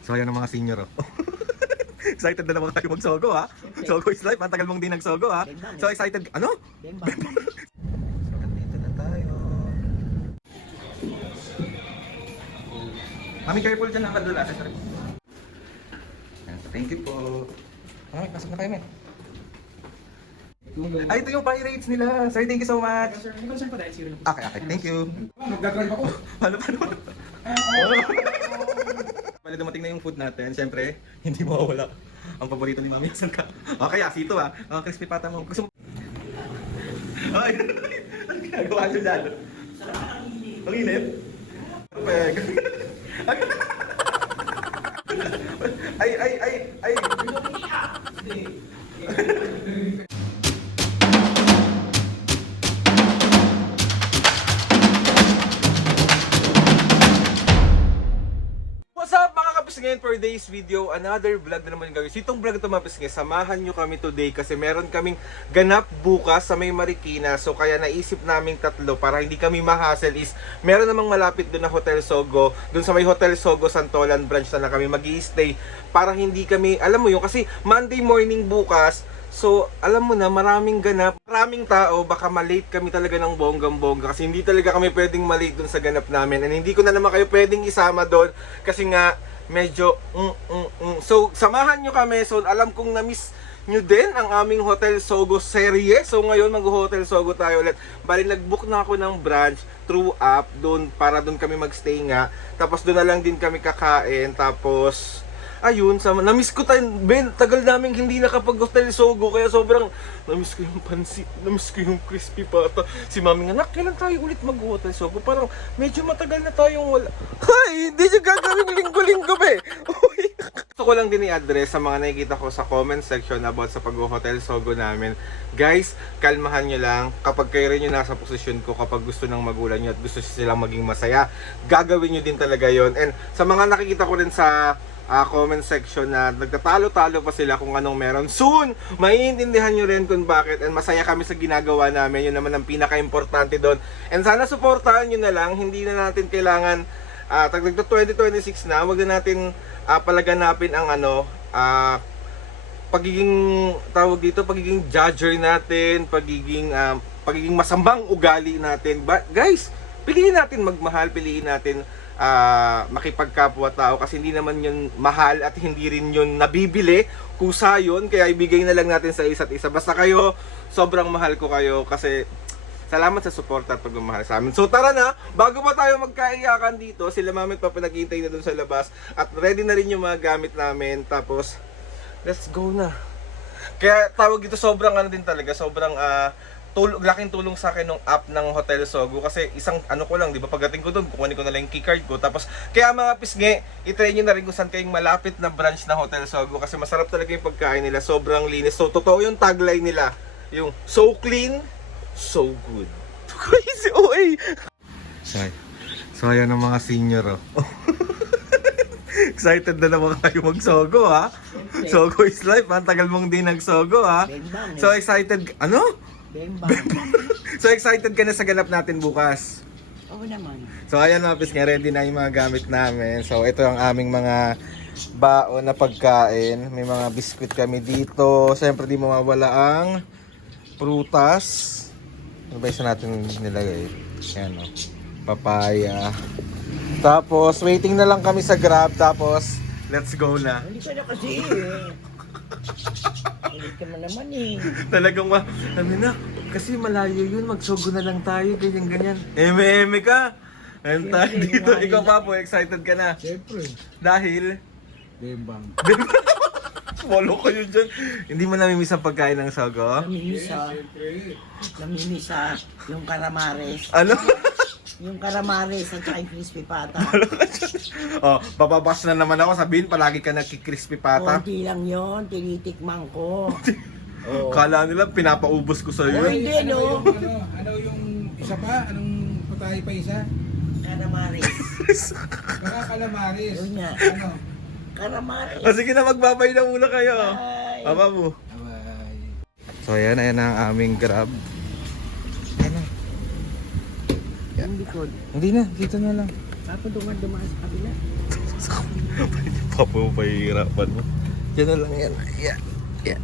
So ayan ang mga senior oh. Excited na naman kayo mag-sogo ha. Sogo is life, matagal mong di nag-sogo ha. So excited, ano? So nandito na tayo. Mami, careful dyan ang kadula. Sorry. Thank you po. Mami, pasok na kayo, men. Ay, ito yung Pirates nila. Sir, thank you so much. Okay, thank you. Magdadrive ako. Paano? Pala dumating na yung food natin, siyempre, hindi mawawala ang paborito ni Mami. Saan ka? Okay, asito ah. Crispy pata mo. Gusto mo? Ay, ang ginagawa nyo dyan? Ang init? Perfect. Ay. What's up mga kapisngin, for today's video, another vlog na naman yung gagawin. Itong vlog ito mga kapisngin, samahan nyo kami today kasi meron kaming ganap bukas sa may Marikina. So kaya naisip naming tatlo para hindi kami ma-hassle is meron namang malapit doon na Hotel Sogo. Doon sa may Hotel Sogo Santolan branch na kami mag-i-stay para hindi kami, alam mo yun, kasi Monday morning bukas. So, alam mo na, maraming ganap, maraming tao, baka malate kami talaga ng bonggang-bongga kasi hindi talaga kami pwedeng malate dun sa ganap namin and hindi ko na naman kayo pwedeng isama doon kasi nga, medyo So, samahan nyo kami. So, alam kong na-miss nyo din ang aming Hotel Sogo serye. So, ngayon mag-Hotel Sogo tayo ulit. Bali, nag-book na ako ng branch through app doon para doon kami magstay nga. Tapos, doon na lang din kami kakain. Tapos, ayun, na-miss ko tayo, Ben, tagal namin hindi nakapag-Hotel Sogo, kaya sobrang na-miss ko yung pansit, na-miss ko yung crispy pata. Si Mami nga, nak, kailan tayo ulit mag-Hotel Sogo? Parang medyo matagal na tayong wala. Hay, hindi nyo gagawin linggo-linggo, be! Gusto ko lang din i-address sa mga nakikita ko sa comment section about sa pag-Hotel Sogo namin. Guys, kalmahan nyo lang. Kapag kayo rin yung nasa posisyon ko, kapag gusto ng magulang nyo at gusto silang maging masaya, gagawin nyo din talaga yon. And sa mga nakikita ko rin sa comment section na nagtatalo-talo pa sila kung anong meron. Soon, maiintindihan nyo rin kung bakit and masaya kami sa ginagawa namin. Yun naman ang pinaka-importante doon. And sana supportahan nyo na lang. Hindi na natin kailangan, tagdag 2026 na, wag na natin palaganapin ang pagiging, tawag dito, pagiging judger natin, pagiging masambang ugali natin. But guys, piliin natin magmahal, piliin natin makipagkapwa-tao kasi hindi naman yun mahal at hindi rin yun nabibili, kusa yun, kaya ibigay na lang natin sa isa't isa. Basta kayo, sobrang mahal ko kayo kasi salamat sa suporta at pagmamahal sa amin. So tara na, bago pa tayo magkaiyakan dito, sila Mami at Papa naghihintay na dun sa labas at ready na rin yung mga gamit namin. Tapos, let's go na. Kaya tawag dito, sobrang din talaga, sobrang laking tulong sa akin ng app ng Hotel Sogo kasi isang ko lang, di ba, pagdating ko doon, kukunin ko na lang yung keycard ko. Tapos, kaya mga pisngi, itry nyo na rin kung saan kayong malapit na branch ng Hotel Sogo kasi masarap talaga yung pagkain nila, sobrang linis. So, totoo yung tagline nila, yung so clean, so good. Crazy, OA! So, ayan ang mga senior, oh. Excited na naman kayo mag-Sogo, ha? Sogo is life, ha? Tagal mong di nag-Sogo, ha? So, excited, ano? Bembang. So excited ka na sa ganap natin bukas? Oo naman. So ayan mga pisngi, ready na yung mga gamit namin. So ito ang aming mga baon na pagkain. May mga biskwit kami dito. Siyempre di mawawala ang prutas. Ano ba isa natin nilagay? Ayan o. Papaya. Tapos waiting na lang kami sa Grab. Tapos let's go na. Hindi ka na kasi Hindi ka naman Talagang na, kasi malayo yun, magsogo na lang tayo, ganyan-ganyan. Eme ka! Ayun tayo dito. Ikaw pa po, excited ka na. Siyempre. Dahil? Bembang. Follow kayo dyan. Hindi mo namimiss ang pagkain ng sogo? Namimisa yung karamares. Ano? Yung karamares at saka yung crispy pata. Oh, bababas na naman ako, sabihin palagi ka nagki-crispy pata. Konti lang yun, tinitikman ko. Oh. Kala nila pinapaubos ko sa Oh, iyo. hindi, no? Ano yung isa pa? Anong patay pa isa? Karamares. Baka calamares. Yun nga. Ano? Karamares. O sige na, magbabay na muna kayo. Bye. Papa mo. Bye. So ayan ang aming Grab. Ayan na. Yung likod. Hindi na, dito na lang. Papadungan dumaan sa kabila. Baka po pahihirapan mo. Diyan na lang yan. Yeah. Yeah.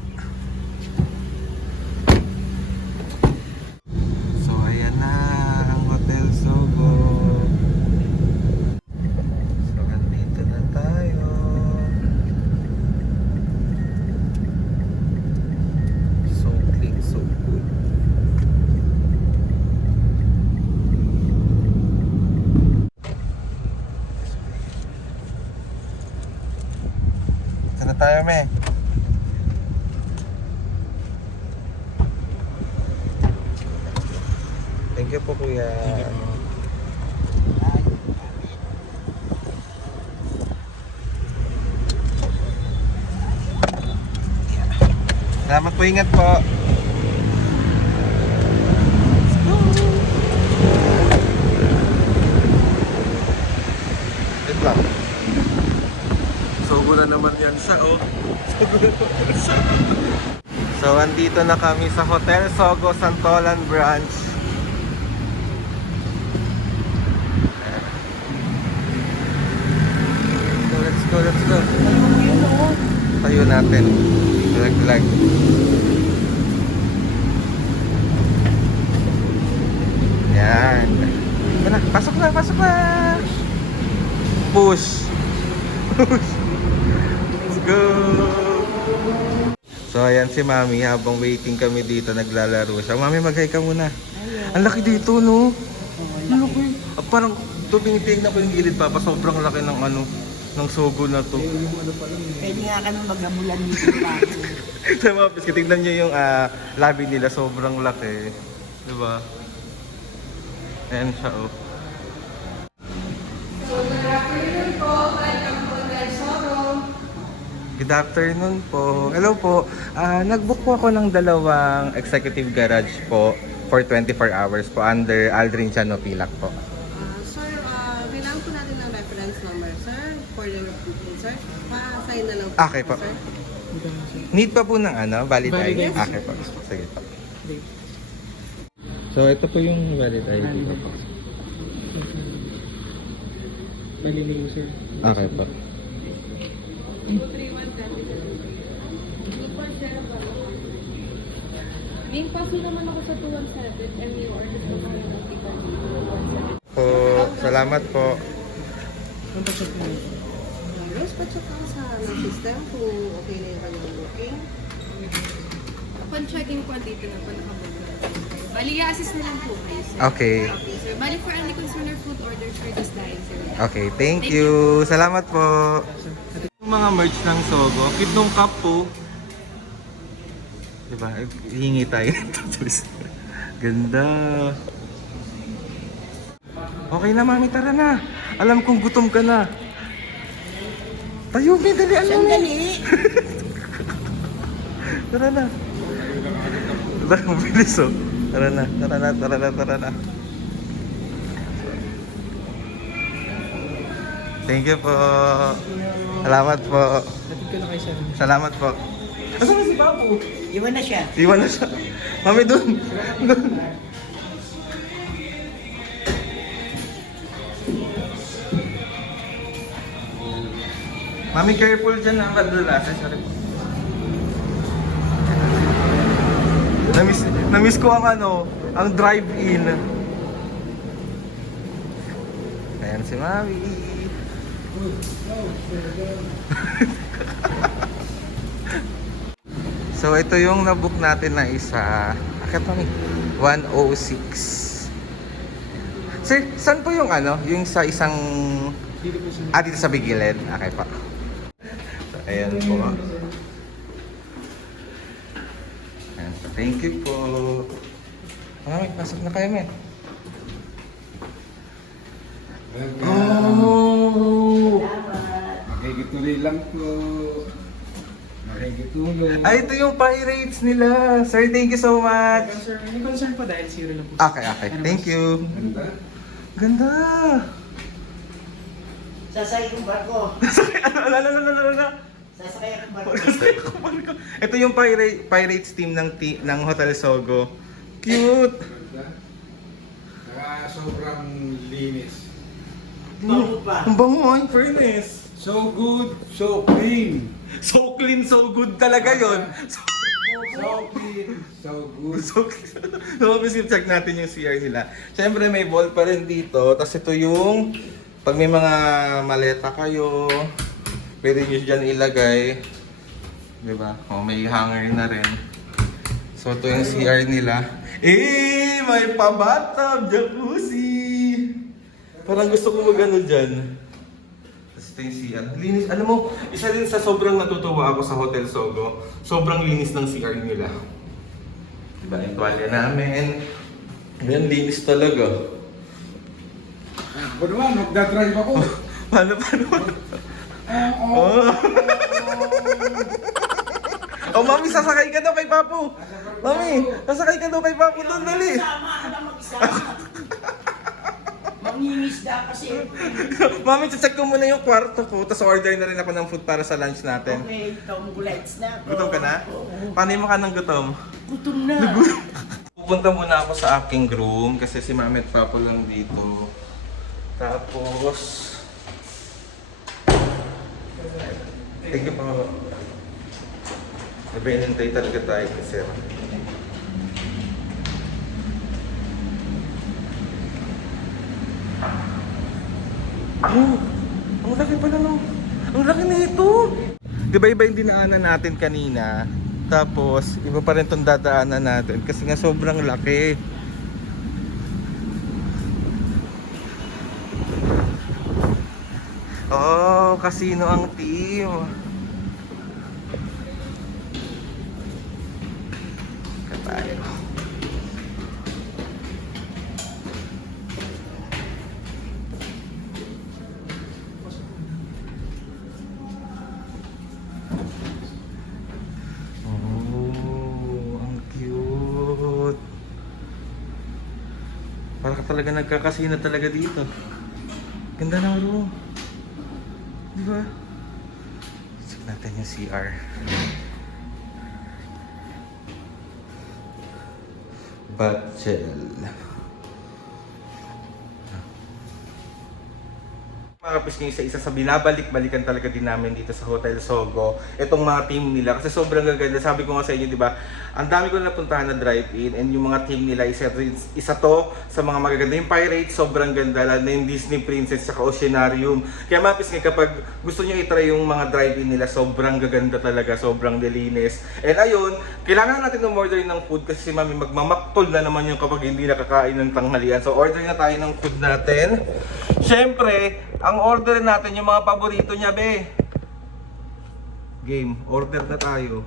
So ayan na ang Hotel Sogo. So andito na tayo. So clean, so good. Ito na tayo, me. Thank you po, kuya. Salamat po, ingat po. Wait lang. Sogo na naman yan siya, oh. Sogo na naman siya. So, andito na kami sa Hotel Sogo Santolan Branch. Let's go, let's go. Tayo natin. Lag. Yan. Ito na, pasok na, pasok na. Push. Push. Let's go. So ayan si Mami, habang waiting kami dito, naglalaro siya. Mami, mag-hi ka muna. Ang laki dito, no? Ang laki. Parang tumitingin na ko yung gilid, Papa. Sobrang laki ng ano, ng Sogo na to. Pwede nga kami magamulan dito pa. Sa mga piski, tignan nyo yung labi nila, sobrang laki. Diba? Ayan siya, oh. Good afternoon po. Hello po. Nag-book po ako ng dalawang executive garage po for 24 hours po under Aldrin Chano Pilak po. Sir, kailangan po natin ng reference number, sir, for the booking, sir. Pa-sign na lang po. Okay po. Sir. Need pa po ng ano, valid Valid ID? ID. Okay po. Sige po. So ito po yung valid ID ko po. Naliliw, sir. Okay po. Main pass mo naman ako sa 217 and you are just naman ng Po, salamat po. Contact po. Rose, pa-check lang sa system kung okay na yung kanyang booking. Upon checking po, dito na po nakabook na. Bali, i-assist na lang po kayo, sir. Okay. Okay, sir. Bali, for any concern or food orders for this dine, sir. Okay, thank you. Salamat po. Yung mga merch ng Sogo, cute nung cup po. Diba? Hingi tayo nito. Ganda. Okay na, Mami, tara na. Alam kong gutom ka na. Tayo, may dalian mo. Sandali. Tara na. Tara, mabilis, oh. Tara na, tara na, tara na, tara na. Thank you po. Salamat po. Lapit ka na kay sir. Salamat po. Asan na si Papu? Iwan na siya. Iwan na siya. Mami, dun. Dun. Mami, careful dyan ang kadalasan. Sorry po. Namiss ko ang ano, ang drive-in. Ayan si Mami. So ito yung nabook natin na isa. Akit Mami. 106. Sir, saan po yung ano? Yung sa isang... Dito po, sir. dito sa Bigilid. Okay pa. So, ayan po. Ayan po. Thank you po. Mami, pasok na kayo, men. Oh! Makikituloy lang po. Makikituloy. Ay, ito yung pirates nila. Sir, thank you so much. Sir, may concern po dahil zero lang po. Okay, okay. Thank you. Ganda. Ganda. Sasakay kong barko. Ano? Sasakay akong barko. Ito yung pirates team ng Hotel Sogo. Cute. Ganda. Saka sobrang linis. Bango pa. Ang bango, in fairness. So good, so clean. So clean, so good talaga yon. So clean, so good. So, check natin yung CR nila. Siyempre, may ball pa rin dito. Tapos ito yung, pag may mga maleta kayo, pwede nyo dyan ilagay. Diba? O, may hanger na rin. So, ito yung CR nila. Eh, may pa-bathtub, jacuzzi. Parang gusto ko mag-ano dyan. Tapos ito yung CR. Linis. Alam mo, isa din sa sobrang natutuwa ako sa Hotel Sogo. Sobrang linis ng CR nila. Diba, yung tuwalya namin. Yan, linis talaga. Ako naman, magdadrive ako. Paano? Oh. Oh, mami, sasakay ka daw kay Papu. Mami, sasakay ka daw kay Papu doon, dali. Sama ka na mag-isama. Mangingisda kasi. Mami, check ko muna yung kwarto ko, tapos order na rin ako ng food para sa lunch natin. Okay, tonggulites na ako. Gutom ka na? Oo. Paano yung maka ng gutom? Gutom na. Pupunta muna ako sa aking room kasi si Mami at Papu lang dito. Tapos... Thank you po. Nabinintay talaga tayo kasi. Oh, ang laki pala no. Ang laki na ito. Di ba iba yung dinaanan natin kanina? Tapos, iba pa rin itong dadaanan natin kasi nga sobrang laki. Oh, casino ang team. Katayo. Oh, ang cute. Parang talaga nagkakasino talaga dito. Ganda ng room. Diba? Check natin yung CR. Batgel. Mga pisngi, isa sa binabalik-balikan talaga din namin dito sa Hotel Sogo itong mga team nila kasi sobrang gaganda. Sabi ko nga sa inyo, di ba, ang dami ko na napuntahan na drive-in and yung mga team nila isa to sa mga magaganda. Yung Pirates sobrang ganda, lalo na yung Disney Princess at Oceanarium. Kaya mga pisngi, kapag gusto nyo itry yung mga drive-in nila, sobrang gaganda talaga, sobrang delinis. And ayun, kailangan natin umorder ng food kasi si Mami magmamaktol na naman yung kapag hindi nakakain ng tanghalian. So order na tayo ng food natin. Siyempre, ang order natin yung mga paborito niya, be. Game, order na tayo.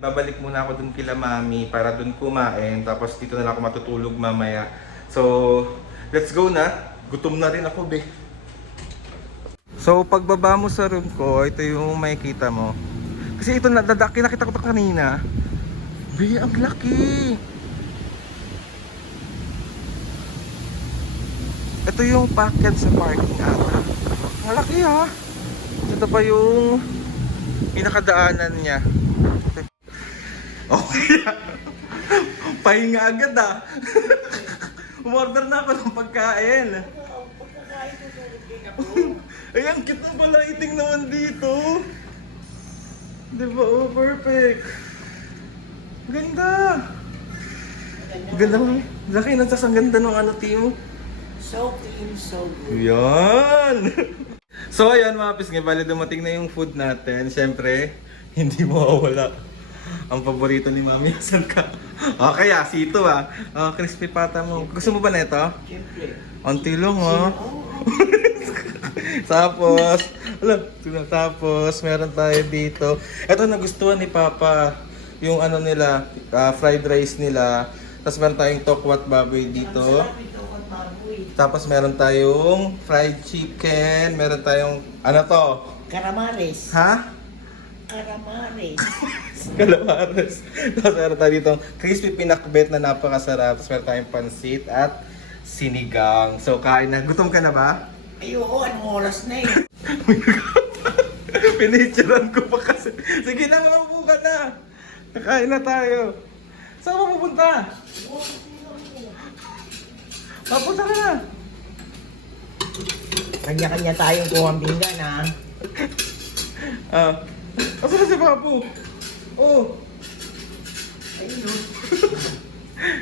Babalik muna ako dun kila Mami para dun kumain. Tapos dito na lang ako matutulog mamaya. So, let's go na. Gutom na rin ako, be. So, pagbaba mo sa room ko, ito yung makikita mo. Kasi ito, nakita ko to kanina. Be, ang laki. Ito yung packet sa parking ata. Malaki ha. Ito pa yung pinakadaanan niya. Okay. Pahinga agad ah. Umorder na ako ng pagkain. Ay, ang cute ng lighting naman dito. Diba? Oh, perfect. Ganda. Ganda mo. Laki, ang ganda ng ano, team. So clean, so good. Yan! So ayan mga pisngi, bali dumating na yung food natin. Siyempre, hindi mawawala ang paborito ni Mami. Asan ka? Okay ah, sito ah. Crispy pata mo. Gusto mo ba na ito? Siyempre. Unti lang oh. Tapos, meron tayo dito. Ito nagustuhan ni Papa. Yung ano nila, fried rice nila. Tapos meron tayong tokwat baboy dito. Tapos meron tayong fried chicken, meron tayong, ano to? Calamares. Ha? Calamares. Calamares. Tapos meron tayo dito crispy pinakbet na napakasarap. Tapos meron tayong pansit at sinigang. So kain na. Gutom ka na ba? Ay, oo, anong oras na eh? Pinicturean ko pa kasi. Sige na, mabuo ka na. Kakain na tayo. Saan ka pupunta? Papunta ka na. Kanya-kanya tayong kuha pinggan, ha? Asa na si Papu? Oh! Ayun, no?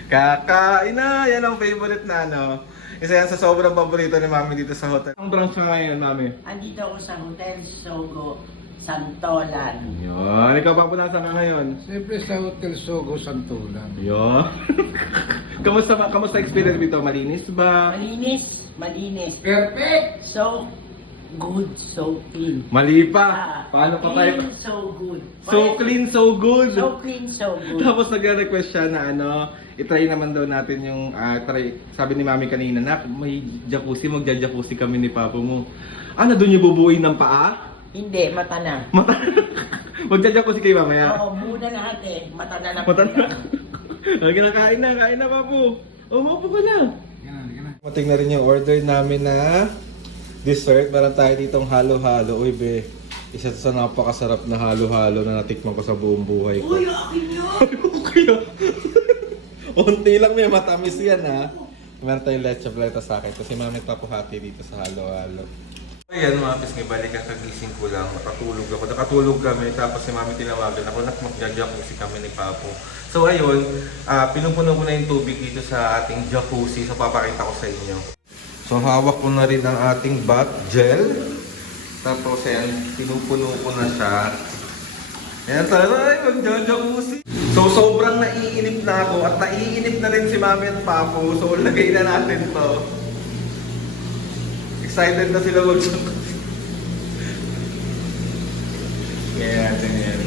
Kakain na! Yan ang favorite na, ano? Isa yan sa sobrang paborito ni Mami dito sa hotel. Ang branch ka ngayon, Mami? Andito ako sa Hotel Sogo, Santolan. Yun. Ikaw, Papu, nasa ka ngayon? Siyempre sa Hotel Sogo, Santolan. Yun. Kamusta experience dito? Malinis ba? Malinis. Perfect! So good, so clean. Mali pa. Paano pa kayo? Clean, so good. So clean, so good. So clean, so good. Tapos nag-request siya na i-try naman daw natin yung, sabi ni Mami kanina, na may jacuzzi, magja-jacuzzi kami ni Papa mo. Doon yung bubuuin ng paa? Hindi, mata na. Mata? Magja-jacuzzi kayo mamaya? Oo, muna natin. Mata na lang. Mata na? Kain na Papu. Maupo ka na. Mating na rin yung order namin na dessert. Meron tayo ditong halo-halo. Uy, be. Isa sa napakasarap na halo-halo na natikman ko sa buong buhay ko. Uy, akin yun! Kuya. Unti lang may matamis yan, ha. Meron tayong leche plata sa akin. Kasi mami tapuhati dito sa halo-halo. Ayan mga pisngi, balik kakagising ko lang. Nakatulog kami. Tapos si mami tinawagan ako. Magja-jacuzzi kami ni Papo. So ayun, pinupuno ko na yung tubig dito sa ating jacuzzi. So papakita ko sa inyo. So hawak ko na rin ang ating bath gel. Tapos yan, pinupuno ko na siya. Ayan talaga, ay magja-jacuzzi. So sobrang naiinip na ako at naiinip na rin si Mami at Papo. So lagay na natin to. Excited na sila mag-jacuzzi. Kaya natin yan.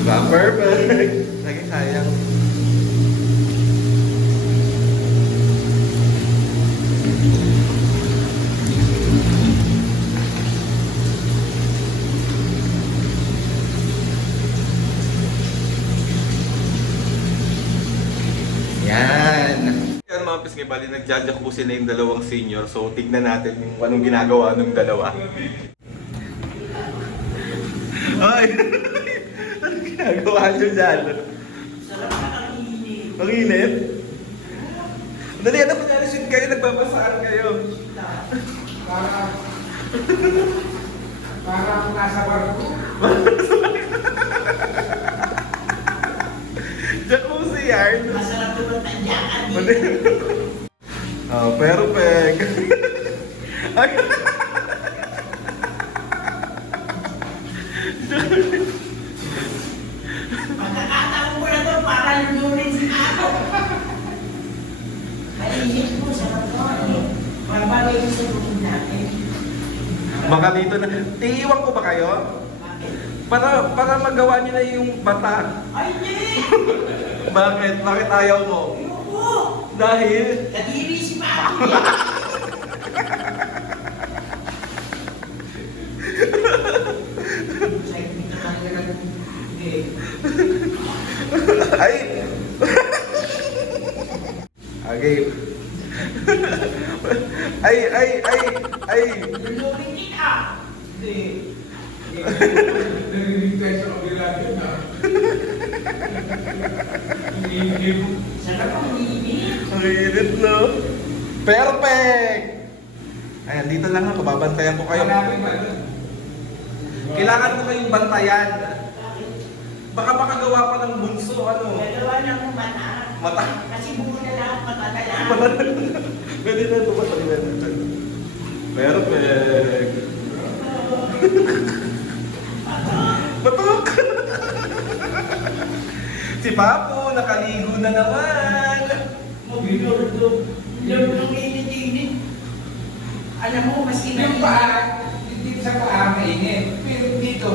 Diba? Perfect! Lagi sayang. Yan mga pisngi, bali nagja-jacuzzi na yung dalawang senior. So tignan natin yung anong ginagawa ng dalawa. Ay! Anong ginagawa nyo dyan? Ang init? Dali, ano kunyari sweet kayo, nagbabasaan kayo. Parang nasa barko. Jacuzzi yarn. Masarap naman tandaan. Oh, perfect. Ay. Pagkakataon ko na to para lunurin si Ako. Malinis po, sarap ko. Mabalik yung sa loob natin. Baka dito na. Iiwan ko ba kayo? Para magawa niyo na yung bata. Ay, hindi! Bakit? Bakit ayaw mo? Ayoko! Dahil? Nadiri si Maki. Ay! Okay. Ay! Lunurin kita! Narinig tayo sa kabila yun, ha? Sarap ang linis. Ang init, no? Perfect! Ayan, dito lang ako. Babantayan ko kayo. Hanapin ba doon? Kailangan ko kayong bantayan. Baka makagawa pa ng bunso, ano? Dalawa ng mata. Mata. Kasi buo na lang, mata. Pwede na ito ba sa perfect. Batok! Si Papo, nakaligo na naman. Mabilordo. Lordong init-init. Alam mo, mas Yung init. paa, dito sa paa mainit. Pero dito,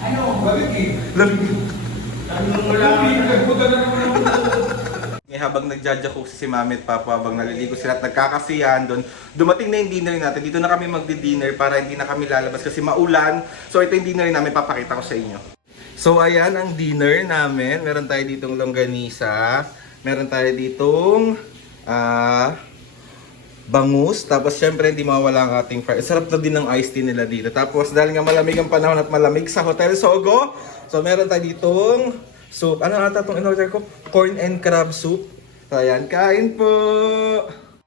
ano, babig eh. Lamig. Tanong mo lang. Nagpunta na naman ako. habang nagja-jacuzzi si Mami at Papa, habang naliligo sila at nagkakasiyahan doon. Dumating na yung dinner natin. Dito na kami magdi-dinner para hindi na kami lalabas kasi maulan. So ito yung dinner namin, papakita ko sa inyo. So ayan ang dinner namin. Meron tayo ditong longganisa. Meron tayo ditong bangus. Tapos syempre hindi mawala ang ating fries. Sarap na din ng iced tea nila dito. Tapos dahil nga malamig ang panahon at malamig sa Hotel Sogo, so meron tayo ditong soup. Ano ata itong in-order ko? Corn and crab soup. So ayan, kain po!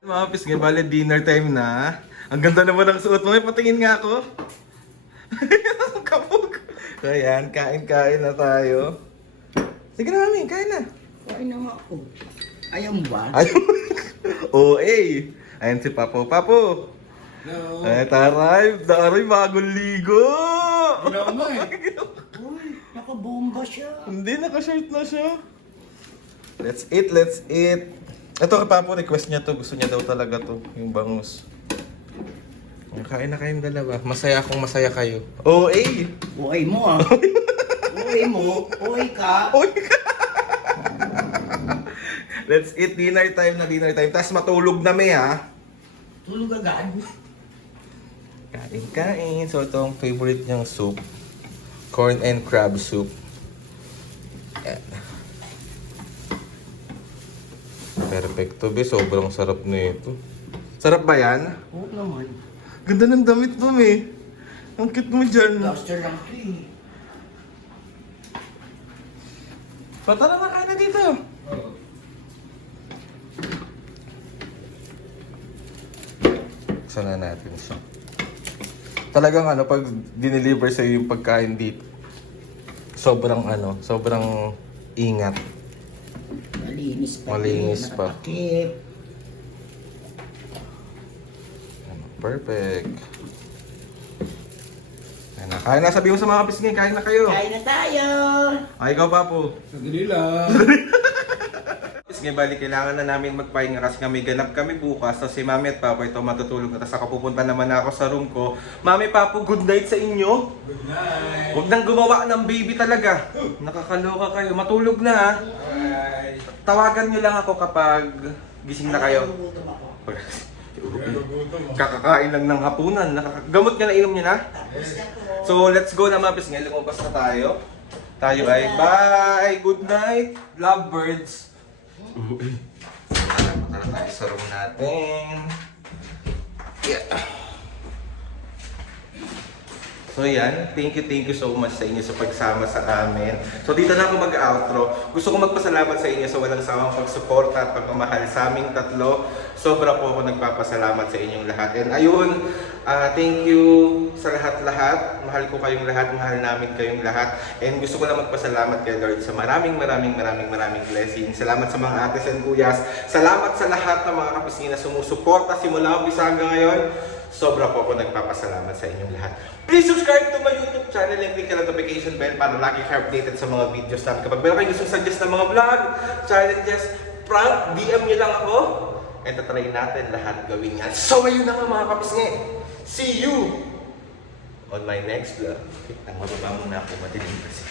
Mga pisngi, bale dinner time na. Ang ganda naman ng suot mo. May patingin nga ako. Kapog. So ayan, kain-kain na tayo. Sige na mami, kain na. Kain na nga ako. Ayaw mo ba? Ay, OA. Ayan si Papo. Papo. No. Ay, taray, bagong ligo. Ginawa mo eh. Uy, nakabomba siya. Hindi, naka-shirt na siya. Let's eat. Ito kay Papo, request niya to. Gusto niya daw talaga to, yung bangus. Kain na kayong dalawa. Masaya akong masaya kayo. OA. Uy mo ah. Uy mo. Uy ka. Uy. Let's eat, dinner time. Tapos matulog na may ha. Tulog agad. Kain. So ito ang favorite niyang soup. Corn and crab soup. Yan. Perfecto be, sobrang sarap na ito. Sarap ba yan? Oo naman. Ganda ng damit mo eh. Ang cute mo dyan. Duster lang ito eh. Patara na kain na dito. Sana natin siya. Talagang pag dineliver sa'yo yung pagkain dito, sobrang ingat. Malinis pa. Nakatakip. Perfect. Ayan na. Kain na, sabi mo sa mga kapisngin, kain na kayo. Kain na tayo. Ay, ikaw Papo. Sandali lang. Ngayon bali, kailangan na namin magpahinga kasi may ganap kami bukas. Tapos si Mami at Papa ito matutulog na. Tapos pupunta naman ako sa room ko. Mami, Papa, good night sa inyo. Good night. Huwag nang gumawa ng baby talaga. Nakakaloka kayo. Matulog na ha. Bye. Tawagan nyo lang ako kapag gising na kayo. Kakakain lang ng hapunan. Gamot nga na inom nyo na? So let's go na Mapis. Ngayon lumabas na tayo. Tayo ay bye! Good night, lovebirds! Tara tayo sa room natin. Yeah. So yan, thank you so much sa inyo sa pagsama sa amin. So dito na ako mag-outro. Gusto ko magpasalamat sa inyo sa walang sawang pagsuporta at pagmamahal sa aming tatlo. Sobra po ako nagpapasalamat sa inyong lahat. And ayun, thank you sa lahat-lahat. Mahal ko kayong lahat, mahal namin kayong lahat. And gusto ko na magpasalamat kay Lord sa maraming blessings. Salamat sa mga ates and kuyas. Salamat sa lahat ng mga kapisngin na sumusuporta simula umpisa hanggang ngayon. Sobra po ako nagpapasalamat sa inyong lahat. Please subscribe to my YouTube channel and click the notification bell para lagi kayo updated sa mga videos namin. Kapag meron kayo gustong suggest na mga vlog, challenges, prank, DM nyo lang ako. And tatry natin lahat gawin yan. So ayun na nga mga kapisngi. See you on my next vlog. Ang mababa muna ako, madilim kasi.